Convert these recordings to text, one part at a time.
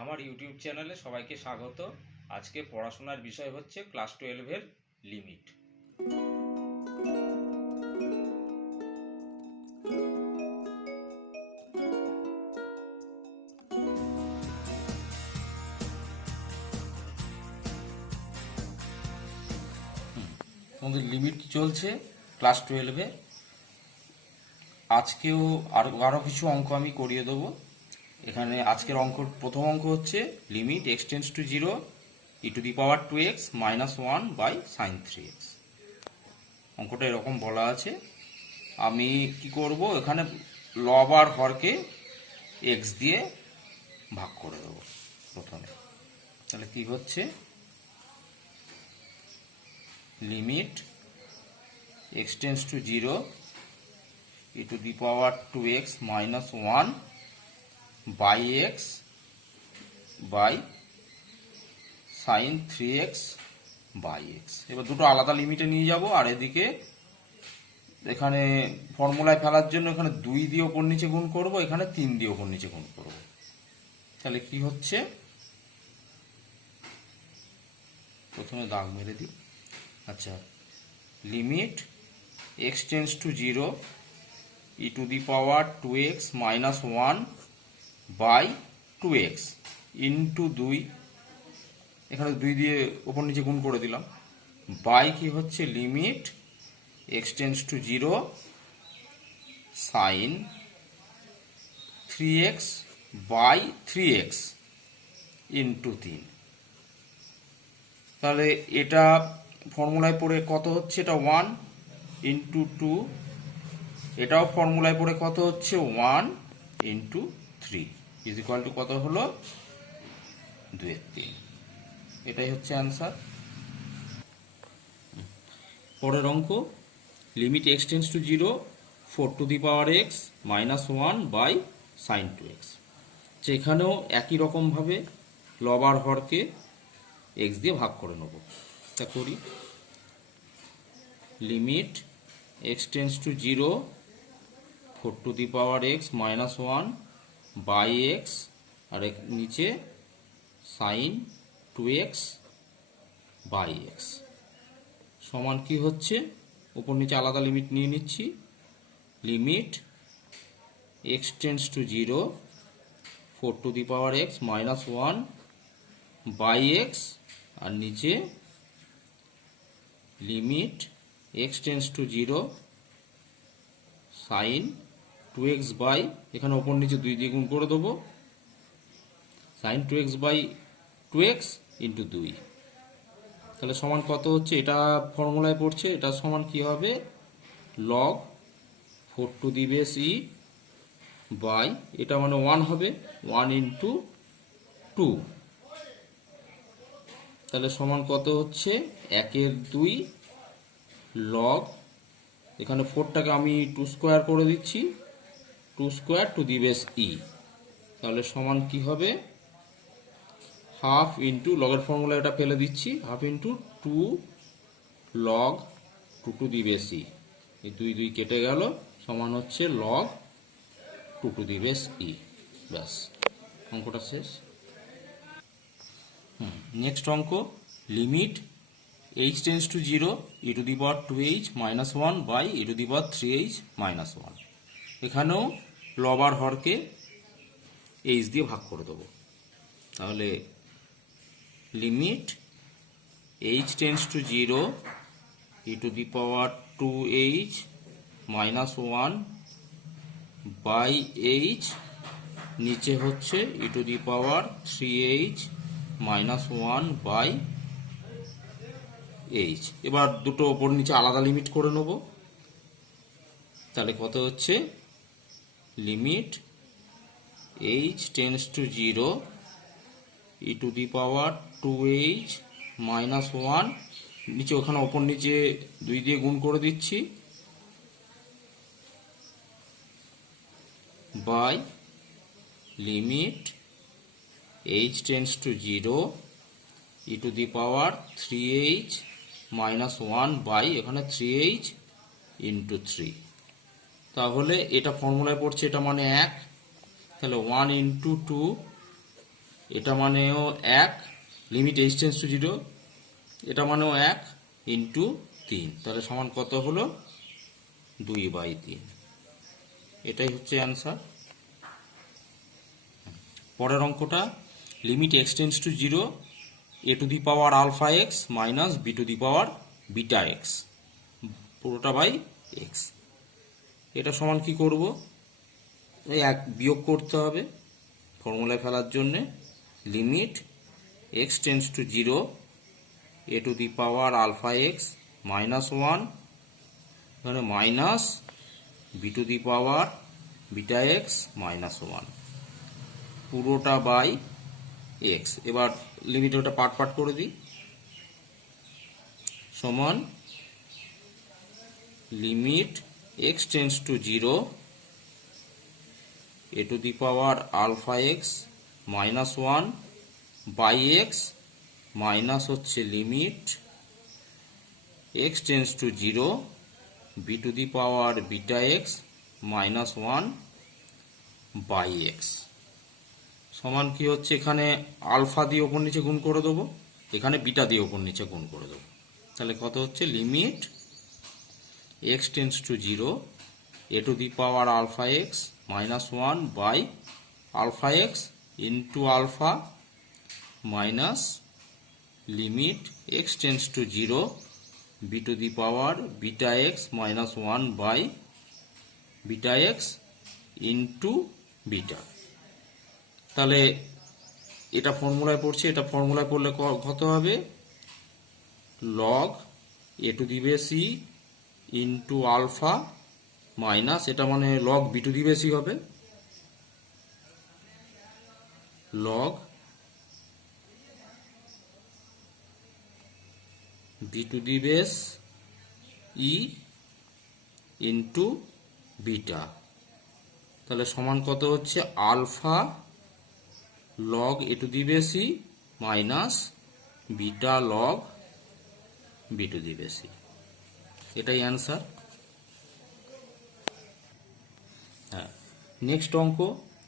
আমার ইউটিউব চ্যানেলে সবাইকে স্বাগত। আজকে পড়াশোনার বিষয় হচ্ছে ক্লাস 12-এর লিমিট। তোমাদের লিমিট কি চলছে ক্লাস 12-এ। আজকেও আরও কিছু অঙ্ক আমি করিয়ে দেবো। এখানে আজকের প্রথম অঙ্ক হচ্ছে limit x tends to 0 e⁻² x - 1 by sin 3x। অঙ্কটা এরকম বলা আছে। আমি কি করব, এখানে লব আর হরকে এক্স দিয়ে ভাগ করে দেবো প্রথমে। তাহলে কি হচ্ছে, limit x tends to 0 e⁻² x - 1 by x by sin 3x by x. এবার দুটো আলাদা লিমিটে নিয়ে যাব, আর এদিকে এখানে ফর্মুলায় ফেলার জন্য এখানে 2 দিয়ে ওপর নিচে গুণ করব, এখানে 3 দিয়ে ওপর নিচে গুণ করব। তাহলে কি হচ্ছে, প্রথমে দাগ মেরে দিই। আচ্ছা, limit x tends to 0 e⁻² x - 1 by 2x into 2, এখানে 2 দিয়ে ওপর নিচে গুণ করে দিলাম, বাই কি হচ্ছে limit x tends to 0 sine 3x by 3x into 3। তাহলে এটা ফর্মুলায় পড়ে কত হচ্ছে, এটা 1 ইন্টু 2, এটাও ফর্মুলায় পড়ে কত হচ্ছে 1 ইন্টু 3 ইজ ইকুয়াল টু কত হলো 2/3। এটাই হচ্ছে অ্যান্সার। পরের অঙ্ক, limit x tends to 0 4⁻x - 1 by sin 2x। এখানেও একই রকমভাবে লব আর হরকে এক্স দিয়ে ভাগ করে নেব। তা করি, limit x tends to 0 4⁻x - 1 by X, আর নিচে sin 2x বাই এক্স সমান কি হচ্ছে, উপর নিচে আলাদা লিমিট নিয়ে নিচ্ছি। Limit x tends to 0 4⁻x - 1 by X, আর নিচে limit x tends to 0 sine 2x by, এখানে ওপর নিচে 2 দিয়ে গুণ করে দেবো, sign 2x by 2x into 2। তাহলে সমান কত হচ্ছে, এটা ফর্মুলায় পড়ছে, এটা সমান কি হবে লগ 4⁻e বাই, এটা মানে 1 হবে 1 ইন্টু 2। তাহলে সমান কত হচ্ছে 1/2 লগ, এখানে 4টাকে আমি 2 স্কোয়ার করে দিচ্ছি, 2 square to the base e। তাহলে সমান কি হবে হাফ ইন্টু, লগের ফর্মুলা এটা ফেলে দিচ্ছি, half into 2 log 2 to the base e। এই 2 2 কেটে গেল, সমান হচ্ছে log 2 to the base e। ব্যাস, অঙ্কটা শেষ। নেক্সট অঙ্ক, limit h tends to 0 e⁻²h - 1 by e⁻3h - 1। এখানেও লব আর হরকে h দিয়ে ভাগ করে দেবো। তাহলে limit h tends to 0 e⁻²h - 1 by h, নিচে হচ্ছে e⁻3h - 1 বাই h। এবার দুটো ওপর নিচে আলাদা লিমিট করে নেব। তাহলে কত হচ্ছে, limit h tends to 0 e⁻²h - 1, নিচে ওখানে ওপর নিচে 2 দিয়ে গুণ করে দিচ্ছি, by limit h tends to 0 e⁻3h - 1 by, এখানে 3h ইন্টু 3। তাহলে এটা ফর্মুলায় পড়ছে, এটা মানে 1, তাহলে 1 ইন্টু 2 এটা মানেও 1, লিমিট h টেন্ডস টু 0, এটা মানেও 1 ইন্টু 3, তাহলে সমান কত হলো 2/3। এটাই হচ্ছে অ্যান্সার। পরের অঙ্কটা limit x tends to 0 a to the power alpha x minus b to the power beta x পুরোটা বাই এক্স। এটা সমান কি করব, এই এক বিয়োগ করতে হবে ফর্মুলায় ফেলার জন্যে। Limit x tends to 0 a to the power alpha x minus 1 এখানে minus b to the power beta x minus 1 পুরোটা বাই এক্স। এবার লিমিট ওটা পার্ট পার্ট করে দিই, সমান limit x tends to 0 a to the power alpha x minus 1 by X minus হচ্ছে limit x tends to 0 b to the power beta x minus 1 by x সমান কি হচ্ছে, এখানে আলফা দিয়ে ওপর নিচে গুণ করে দেবো, এখানে বিটা দিয়ে ওপর নিচে গুণ করে দেবো, তাহলে কত হচ্ছে limit x tends to 0 a to the power alpha x minus 1 by alpha x into alpha minus limit x tends to 0 b to the power beta x minus 1 by beta x into beta. তাহলে এটা ফর্মুলায় পড়ছে, এটা ফর্মুলায় পড়লে কত হবে, log a to the base e into alpha minus, এটা মানে log b to the base e হবে, log b to the base e into beta. তাহলে সমান কত হচ্ছে alpha log a to the base e minus beta log b to the base e. এটাই answer. হ্যাঁ, next অঙ্ক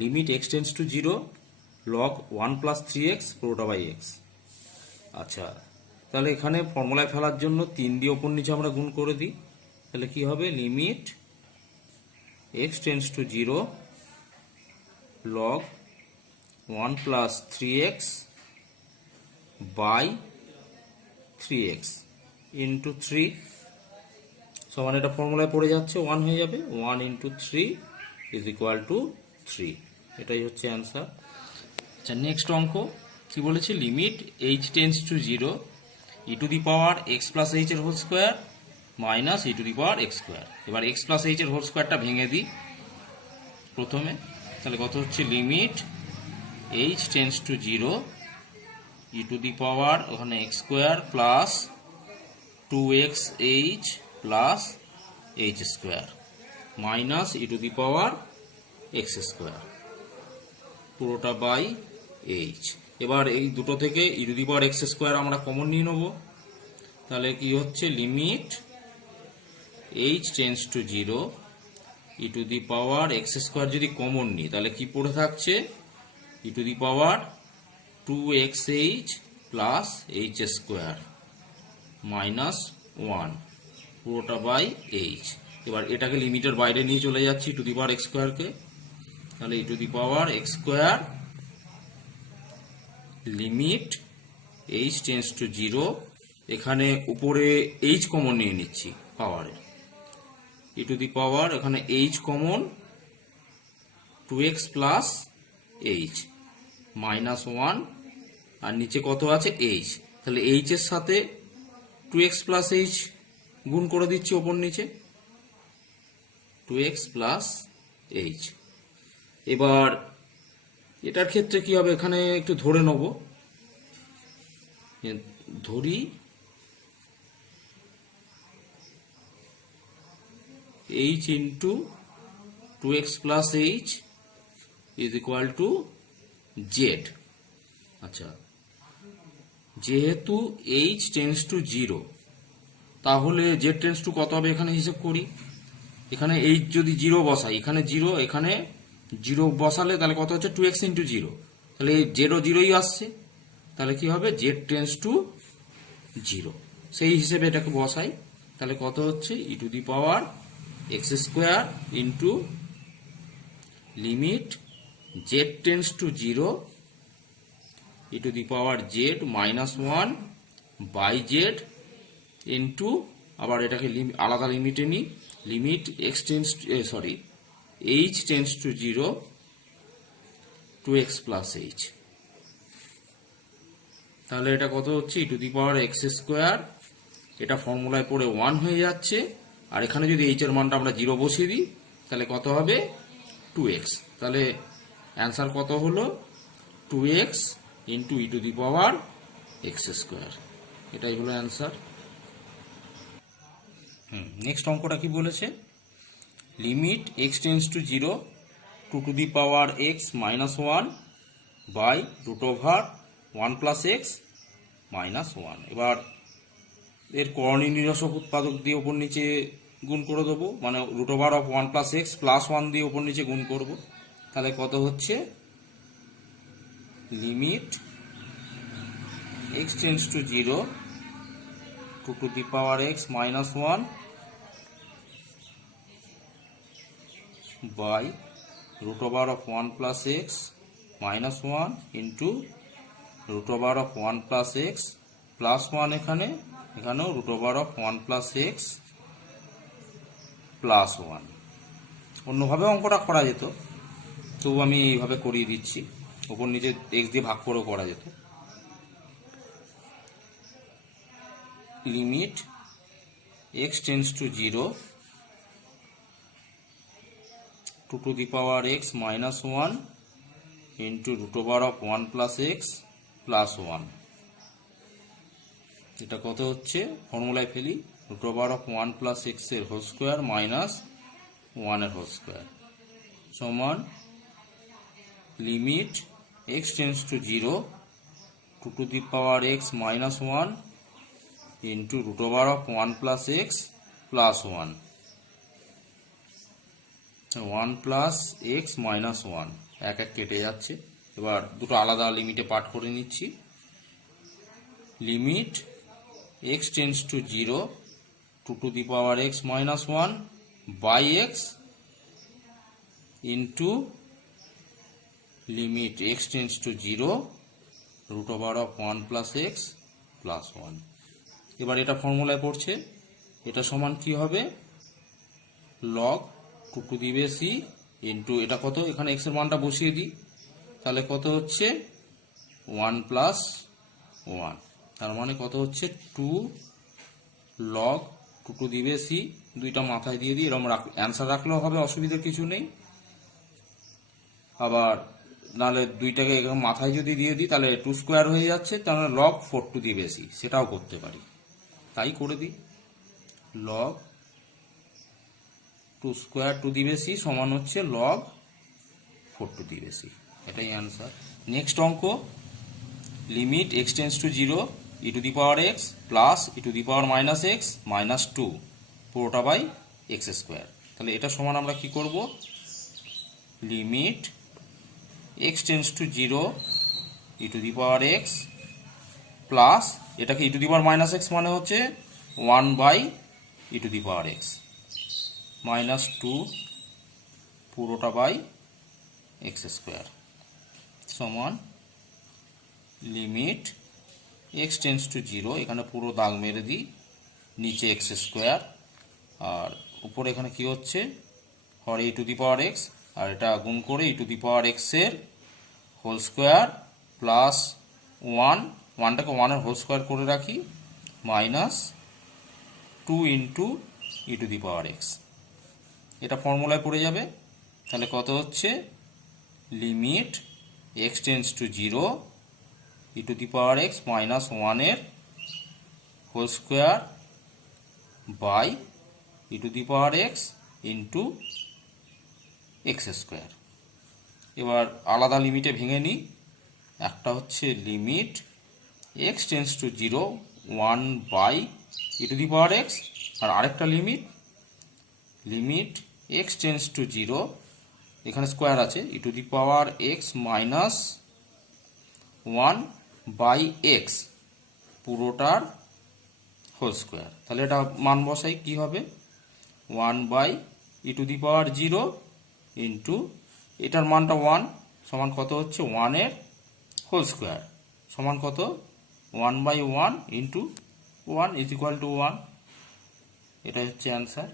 limit x tends to 0 log 1 plus 3x পুরোটা by x. আচ্ছা, তাহলে এখানে ফর্মুলায় ফেলার জন্য 3 দিয়ে ওপর নিচে আমরা গুণ করে দিই, তাহলে কি হবে limit x tends to 0 log 1 plus 3x by 3x into 3 সমান, এটা ফর্মুলায় পড়ে যাচ্ছে 1 হয়ে যাবে, 1 ইন্টু 3 ইজ ইকুয়াল টু 3। এটাই হচ্ছে অ্যান্সার। আচ্ছা, নেক্সট অঙ্ক কি বলেছে, limit h tends to 0 e to the power x plus h এর whole square minus e to the power x square. এবার এক্স প্লাস এইচ এর হোল স্কোয়ারটা ভেঙে দিই প্রথমে, তাহলে কত হচ্ছে limit h tends to 0 e to the power ওখানে x square plus 2xh plus h square minus e to the power x square পুরোটা বাই এইচ। এবার এই দুটো থেকে ই to the power x square আমরা কমন নিয়ে নেব, তাহলে কি হচ্ছে limit h tends to 0 e to the power x square যদি কমন নিই তাহলে কি পড়ে থাকছে, e to the power 2xh plus h square minus 1 পুরোটা বাই এইচ। এবার এটাকে লিমিটের বাইরে নিয়ে চলে যাচ্ছি টু দি পাওয়ার এক্স স্কোয়ারকে, তাহলে e to the power x square limit h tends to 0, এখানে উপরে h কমন নিয়ে নিচ্ছি পাওয়ারে, ই টু দি পাওয়ার এখানে h common 2x plus h minus 1 আর নিচে কত আছে h, তাহলে h এর সাথে 2x প্লাস h গুণ করে দিচ্ছি ওপর নিচে 2x প্লাস h। এবার এটার ক্ষেত্রে কি হবে, এখানে একটু ধরে নেব, ধরি h into 2x plus h is equal to z। আচ্ছা, যেহেতু h টেন্ডস টু 0 তাহলে z টেন্ডস টু কত হবে এখানে হিসেব করি, এখানে h যদি 0 বসাই, এখানে 0 এখানে 0 বসালে তাহলে কত হচ্ছে 2x ইন্টু 0, তাহলে জেডও জিরোই আসছে, তাহলে কি হবে, জেড টেন্স টু জিরো, সেই হিসেবে এটাকে বসাই। তাহলে কত হচ্ছে, e to the power x square into limit z tends to zero e to the power z minus one by z into, আবার এটাকে আলাদা লিমিটে নিই, limit x tends h tends to zero to x plus h. তাহলে এটা কত হচ্ছে, e to the power x square, এটা ফর্মুলায় পড়ে 1 হয়ে যাচ্ছে, আর এখানে যদি এইচ এর মানটা আমরা 0 বসিয়ে দিই তাহলে কত হবে, 2x। তাহলে অ্যান্সার কত হলো, 2x into e to the power x square, এটাই হলো অ্যান্সার। নেক্সট অঙ্কটা কি বলেছে, limit x tends to zero to the power x minus one by root over one plus x minus one. এবার এর করণীয় নিরসক উৎপাদক দিয়ে ওপর নিচে গুণ করে দেবো, মানে root over of one plus x plus one দিয়ে ওপর নিচে গুণ করব। তাহলে কত হচ্ছে, limit x tends to zero to the power x minus one by root over of one plus x minus one into root over of one plus x plus one, এখানেও root over of one plus x plus one. অন্যভাবে অঙ্কটা করা যেত, তবু আমি এইভাবে করিয়ে দিচ্ছি, ওপর নিচে এক্স দিয়ে ভাগ করেও করা যেত। Limit x tends to zero to the power x minus one into root over of one plus x plus one. এটা কত হচ্ছে, ফর্মুলায় ফেলি, root over of one plus x এর হোল স্কোয়ার মাইনাস ওয়ানের হোল স্কোয়ার সমান limit x tends to zero to the power x minus one into root over of one plus x plus one, one plus x minus one, এক এক কেটে যাচ্ছে। এবার দুটো আলাদা লিমিটে পাঠ করে নিচ্ছি, limit x tends to zero to the power x minus one by x into limit x tends to zero root over of one plus x plus one. এবার এটা ফর্মুলায় পড়ছে, এটা সমান কি হবে, log to the base e into এটা কত, এখানে এক্স এর মানটা বসিয়ে দিই, তাহলে কত হচ্ছে 1 প্লাস 1, তার মানে কত হচ্ছে 2 লগ টু দি বেস ই, দুইটা মাথায় দিয়ে দিই, এরকম অ্যান্সার রাখলেও হবে, অসুবিধার কিছু নেই। আবার নাহলে দুইটাকে মাথায় যদি দিয়ে দিই তাহলে 2 স্কোয়ার হয়ে যাচ্ছে, তাহলে log 4 to the base e, সেটাও করতে পারি, তাই করে দিই, log 2 square to the base e সমান হচ্ছে log 4 to the base e, এটাই অ্যান্সার। নেক্সট অঙ্ক, limit x tends to zero e to the power x plus e to the power minus x minus two পুরোটা by x square. তাহলে এটা সমান আমরা কি করব, limit x tends to zero e to the power x plus, এটাকে e to the power minus x মানে হচ্ছে 1 by e to the power x minus two পুরোটা বাই এক্স স্কোয়ার সমান limit x tends to zero, এখানে পুরো দাগ মেরে দিই, নিচে এক্স স্কোয়ার, আর উপরে এখানে কি হচ্ছে, হরে ই টু দি পাওয়ার এক্স, আর এটা গুণ করে e to the power x এর হোল স্কোয়ার প্লাস ওয়ান, ওয়ানটাকে ওয়ানের হোল স্কোয়ার করে রাখি, minus 2 into e to the power x, এটা ফর্মুলায় পড়ে যাবে। তাহলে কত হচ্ছে, limit x tends to zero e to the power x minus ওয়ানের whole square by e to the power x into x square. এবার আলাদা লিমিটে ভেঙে নিই, একটা হচ্ছে limit x tends to zero 1 by e to the power x, আর আরেকটা limit x tends to zero, এখানে স্কোয়ার আছে, e to the power x minus 1/x পুরোটার হোল স্কোয়ার। তাহলে এটা মান বসাই, কি হবে 1/e⁻0 ইন্টু এটার মানটা 1 সমান কত হচ্ছে 1 এর হোল স্কোয়ার সমান কত 1/1 ইন্টু 1 ইজ ইকুয়াল টু 1। এটা হচ্ছে অ্যান্সার।